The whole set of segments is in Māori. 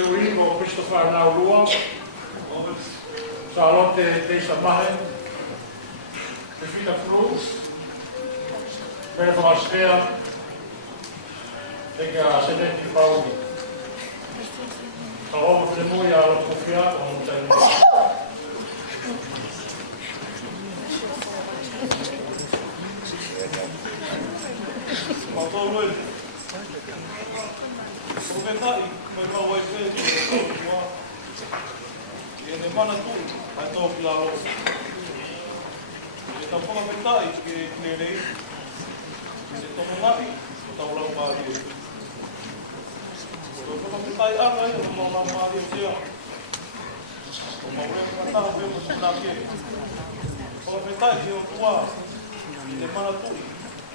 Urigo Christopher Naurua, Charlotte Tessa Mahen, Rafina Cruz, Ben van Aschea, ik Sedenti Pauli. Gewoon voor de mooie aan het confiaat om te zijn. Komentai, mai mau ai te ko ko. E ne mana tu, ai to klaro. E ta ponga pentai ke nei. Se to mati, ta ora pa di. To ponga pentai a ai mo ma ma di sia. O ma ora ka ta ho mo na ke. Ponga pentai ke o tua. E ne mana tu,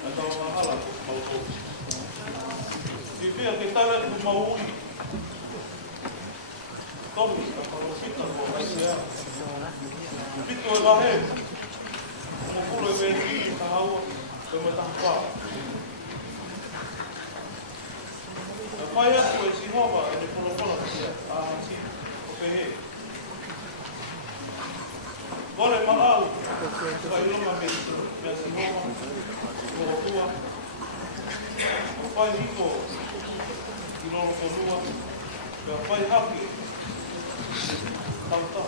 ai ta ora hala ko to. Vivia que estava no Maui. Tomi, a parofita, vai ser. Vito e varre. Como pulo e vem na água, eu me tampa. A pai é que esse rouba, ele pulou pula aqui, assim, o perre. Agora é mal, vai numa vez, me assim rouba, o tua. O pai rico. Loro konua, ke pai hapi, tauta,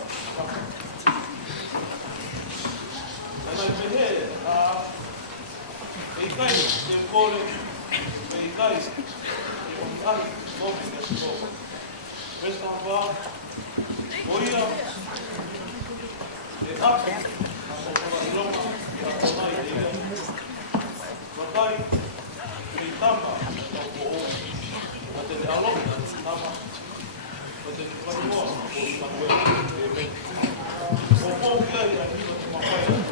ana mehe a eikai te kore, eikai o ai nomi ke so. Vesta va, oia, e api, a sopra iloma, a tonai e vakai, e tama, o te alo, tama. Te whatua, o te whatua, o pōpia i a hiwa te mawhaia.